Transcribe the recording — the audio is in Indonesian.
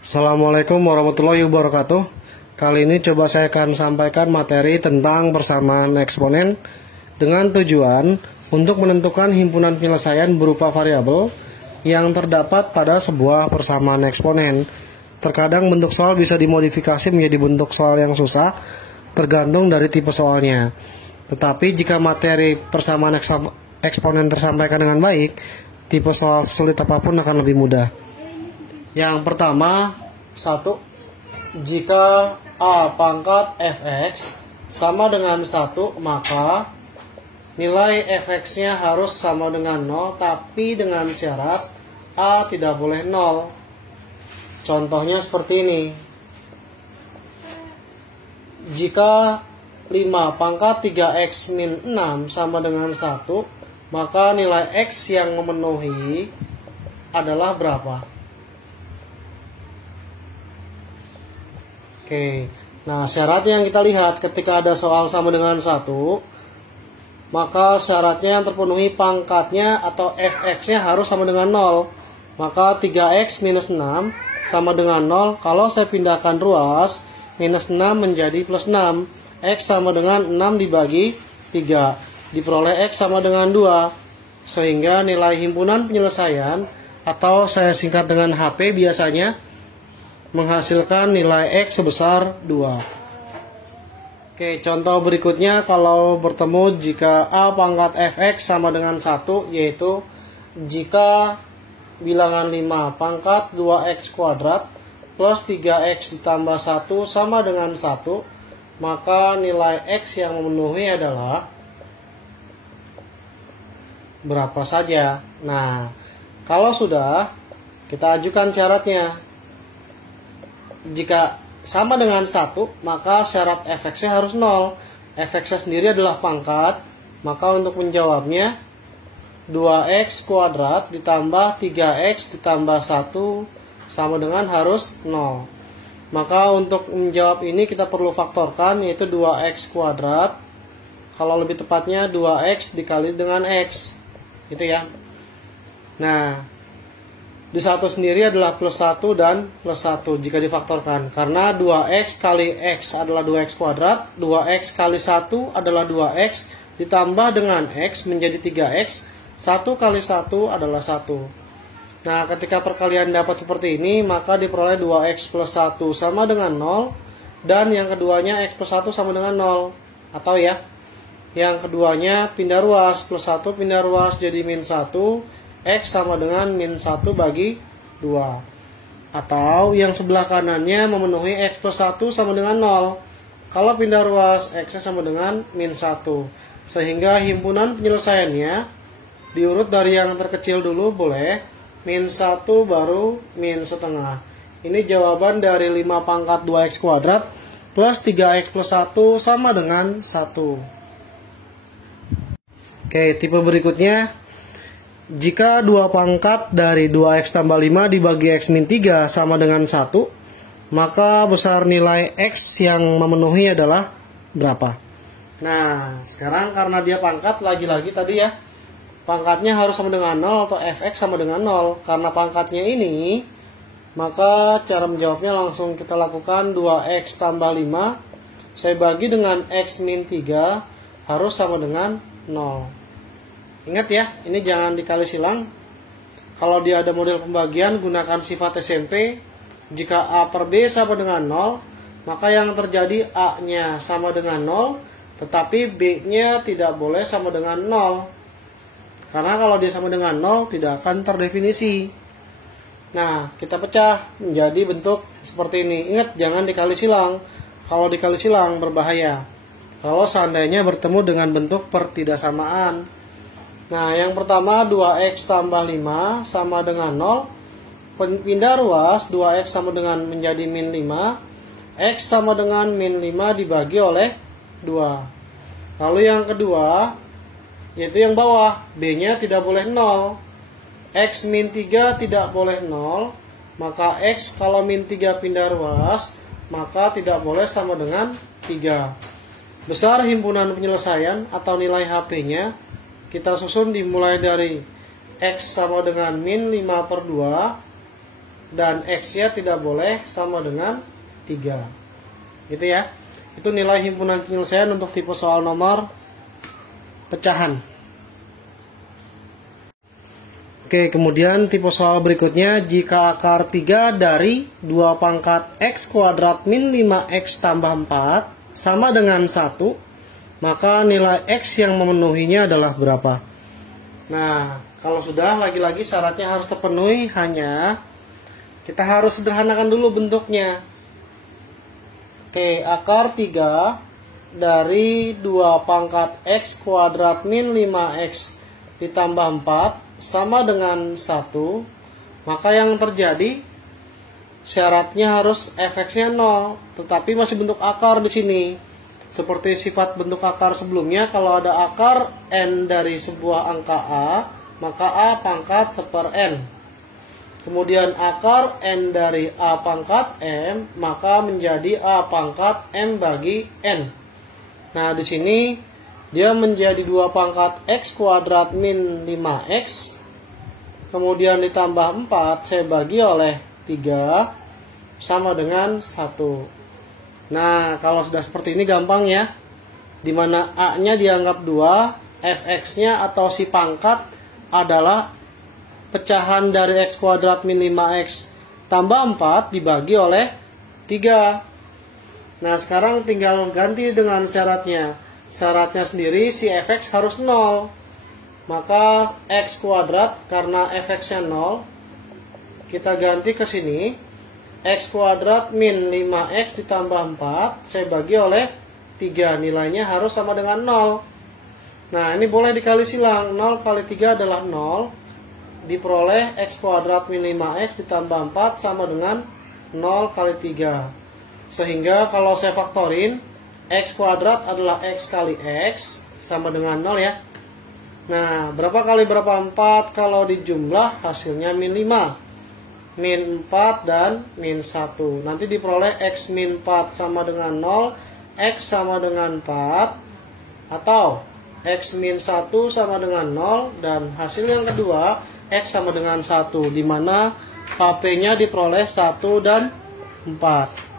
Assalamualaikum warahmatullahi wabarakatuh. Kali ini coba saya akan sampaikan materi tentang persamaan eksponen dengan tujuan untuk menentukan himpunan penyelesaian berupa variabel yang terdapat pada sebuah persamaan eksponen. Terkadang bentuk soal bisa dimodifikasi menjadi bentuk soal yang susah tergantung dari tipe soalnya. Tetapi jika materi persamaan eksponen tersampaikan dengan baik, tipe soal sulit apapun akan lebih mudah. Yang pertama, 1. Jika A pangkat fx sama dengan 1, maka nilai fx-nya harus sama dengan 0, tapi dengan syarat A tidak boleh 0. Contohnya seperti ini. Jika 5 pangkat 3x min 6 sama dengan 1, maka nilai x yang memenuhi adalah berapa? Oke, nah syaratnya yang kita lihat ketika ada soal sama dengan 1, maka syaratnya yang terpenuhi pangkatnya atau fx-nya harus sama dengan 0. Maka 3x minus 6 sama dengan 0. Kalau saya pindahkan ruas, minus 6 menjadi plus 6. X sama dengan 6 dibagi 3. Diperoleh X sama dengan 2. Sehingga nilai himpunan penyelesaian atau saya singkat dengan HP biasanya menghasilkan nilai X sebesar 2. Oke, contoh berikutnya kalau bertemu jika A pangkat fx sama dengan 1, yaitu jika bilangan 5 pangkat 2x kuadrat plus 3x ditambah 1 sama dengan 1, maka nilai X yang memenuhi adalah berapa saja. Nah, kalau sudah, kita ajukan syaratnya. Jika sama dengan 1, maka syarat fx-nya harus 0. Fx-nya sendiri adalah pangkat, maka untuk menjawabnya 2x kuadrat ditambah 3x ditambah 1 sama dengan harus 0. Maka untuk menjawab ini kita perlu faktorkan, yaitu 2x kuadrat. Kalau lebih tepatnya 2x dikali dengan x, gitu ya. Nah, di 1 sendiri adalah plus 1 dan plus 1 jika difaktorkan. Karena 2x kali x adalah 2x kuadrat, 2x kali 1 adalah 2x, ditambah dengan x menjadi 3x, 1 kali 1 adalah 1. Nah, ketika perkalian dapat seperti ini, maka diperoleh 2x plus 1 sama dengan 0, dan yang keduanya x plus 1 sama dengan 0. Atau ya, yang keduanya pindah ruas, plus 1 pindah ruas jadi min 1, X sama dengan min 1 bagi 2. Atau yang sebelah kanannya memenuhi X plus 1 sama dengan 0. Kalau pindah ruas, X sama dengan min 1. Sehingga himpunan penyelesaiannya diurut dari yang terkecil dulu boleh, min 1 baru min setengah. Ini jawaban dari 5 pangkat 2x kuadrat plus 3x plus 1 sama dengan 1. Oke, tipe berikutnya. Jika 2 pangkat dari 2x tambah 5 dibagi x min 3 sama dengan 1, maka besar nilai x yang memenuhi adalah berapa? Nah, sekarang karena dia pangkat, lagi-lagi tadi ya, pangkatnya harus sama dengan 0 atau fx sama dengan 0. Karena pangkatnya ini, maka cara menjawabnya langsung kita lakukan 2x tambah 5, saya bagi dengan x min 3 harus sama dengan 0. Ingat ya, ini jangan dikali silang. Kalau dia ada model pembagian, gunakan sifat SMP. Jika A per B sama dengan 0, maka yang terjadi A-nya sama dengan 0, tetapi B-nya tidak boleh sama dengan 0. Karena kalau dia sama dengan 0, tidak akan terdefinisi. Nah, kita pecah menjadi bentuk seperti ini. Ingat, jangan dikali silang. Kalau dikali silang, berbahaya. Kalau seandainya bertemu dengan bentuk pertidaksamaan. Nah, yang pertama 2x tambah 5 sama dengan 0. Pindah ruas, 2x sama dengan menjadi min 5. X sama dengan min 5 dibagi oleh 2. Lalu yang kedua, yaitu yang bawah, B-nya tidak boleh 0. X min 3 tidak boleh 0. Maka X kalau min 3 pindah ruas, maka tidak boleh sama dengan 3. Besar himpunan penyelesaian atau nilai HP-nya kita susun dimulai dari X sama dengan min 5/2 dan X-nya tidak boleh sama dengan 3. Gitu ya. Itu nilai himpunan penyelesaian untuk tipe soal nomor pecahan. Oke, kemudian tipe soal berikutnya, jika akar 3 dari 2 pangkat X kuadrat min 5X tambah 4 sama dengan 1, maka nilai X yang memenuhinya adalah berapa? Nah, kalau sudah, lagi-lagi syaratnya harus terpenuhi, hanya kita harus sederhanakan dulu bentuknya. Oke, akar 3 dari 2 pangkat X kuadrat min 5X ditambah 4 sama dengan 1, maka yang terjadi syaratnya harus fx-nya 0, tetapi masih bentuk akar di sini. Seperti sifat bentuk akar sebelumnya, kalau ada akar n dari sebuah angka A, maka A pangkat seper n. Kemudian akar n dari A pangkat m, maka menjadi A pangkat m bagi n. Nah, di sini dia menjadi 2 pangkat X kuadrat min 5X, kemudian ditambah 4, saya bagi oleh 3, sama dengan 1. Nah, kalau sudah seperti ini gampang ya. Dimana A-nya dianggap 2, fx-nya atau si pangkat adalah pecahan dari X kuadrat min 5X tambah 4 dibagi oleh 3. Nah, sekarang tinggal ganti dengan syaratnya. Syaratnya sendiri si fx harus 0. Maka X kuadrat, karena fx-nya 0, kita ganti ke sini. X kuadrat min 5X ditambah 4, saya bagi oleh 3. Nilainya harus sama dengan 0. Nah, ini boleh dikali silang. 0 kali 3 adalah 0. Diperoleh X kuadrat min 5X ditambah 4 sama dengan 0 kali 3. Sehingga kalau saya faktorin, X kuadrat adalah X kali X sama dengan 0 ya. Nah, berapa kali berapa 4 kalau dijumlah hasilnya min 5. Min 4 dan min 1. Nanti diperoleh X min 4 sama dengan 0, X sama dengan 4, atau X min 1 sama dengan 0, dan hasil yang kedua X sama dengan 1, di mana HP-nya diperoleh 1 dan 4.